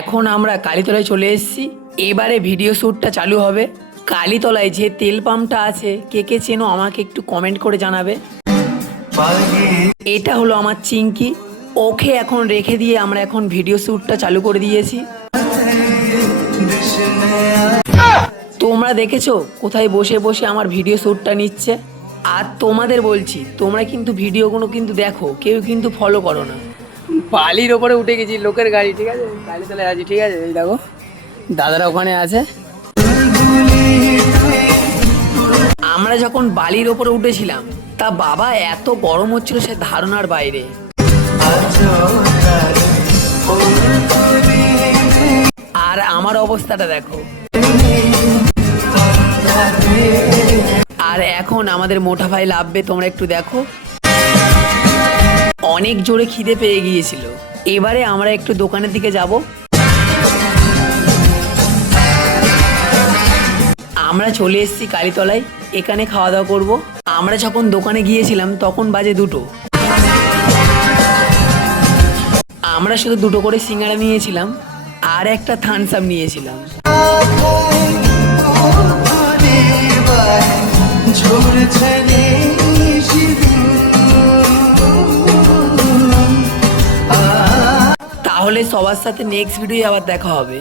এখন আমরা কালীতলায় চলে এসেছি। এবারে ভিডিও শ্যুটটা চালু হবে। কালীতলায় যে তেল পাম্পটা আছে, কে কে চেনো আমাকে একটু কমেন্ট করে জানাবে। এটা হলো আমার চিঙ্কি, ওকে এখন রেখে দিয়ে আমরা এখন ভিডিও শ্যুটটা চালু করে দিয়েছি। তোমরা দেখেছো কোথায় বসে বসে আমার ভিডিও শ্যুটটা নিচ্ছে। আর তোমাদের বলছি, তোমরা কিন্তু ভিডিওগুলো কিন্তু দেখো, কেউ কিন্তু ফলো করো না। বালির ওপরে উঠে গেছি, লোকের গাড়ি, ঠিক আছে, কালীতলায় আছি, ঠিক আছে। এই দেখো দাদারা ওখানে আছে। আমরা যখন বালির ওপরে উঠেছিলাম, তা বাবা এত গরম হচ্ছিল সে ধারণার বাইরে। আর আমার অবস্থাটা দেখো। আর এখন আমাদের মোটা ভাই লাভবে, তোমরা একটু দেখো। অনেক জোরে খিদে পেয়ে গিয়েছিল। এবারে আমরা একটু দোকানের দিকে যাব। আমরা চলে এসেছি কালীতলায়, এখানে খাওয়া দাওয়া করব। আমরা যখন দোকানে গিয়েছিলাম তখন বাজে 2টো। আমরা শুধু 2টো করে সিঙ্গাড়া নিয়েছিলাম আর একটা থামস আপ নিয়েছিলাম। তাহলে সবার সাথে নেক্সট ভিডিও আবার দেখা হবে।